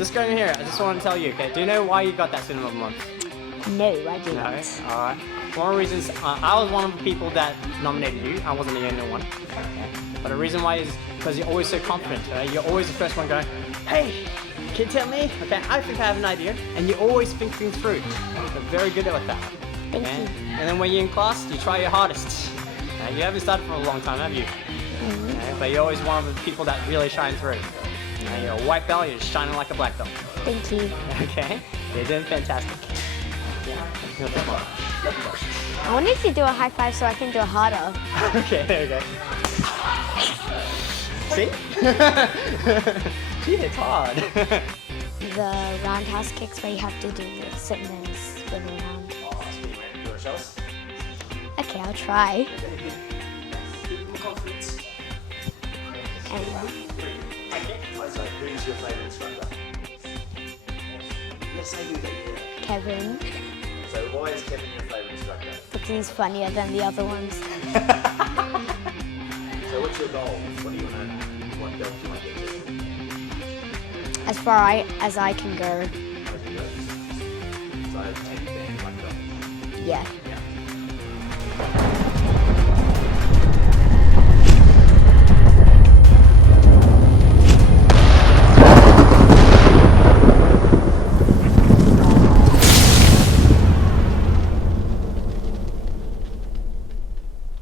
just going here, I just want to tell you, okay? Do you know why you got that Student of the Month? No, I didn't. No? Alright. One of the reasons, I was one of the people that nominated you. I wasn't the only one. But the reason why is because you're always so confident. You're always the first one going, hey, can you tell me? Okay, I think I have an idea. And you always think things through. You're very good at that. Thank you. And then when you're in class, you try your hardest. You haven't started for a long time, have you? But you're always one of the people that really shine through. You're a white belt, you're shining like a black belt. Thank you. Okay? You're doing fantastic. I wanted to do a high five so I can do it harder. Okay, there we go. See? She hits hard. The roundhouse kicks where you have to do the sit and then spin around. Oh, speed, man. You want to show us? Okay, I'll try. And Who's your favourite instructor? Yes, I do that. Kevin, So why is Kevin your favourite instructor? because he's funnier than the other ones. So what's your goal? What do you want to, what belt do you want to get to? As far as I can go. As you go? So 10 band, like belt. Yeah. Yeah.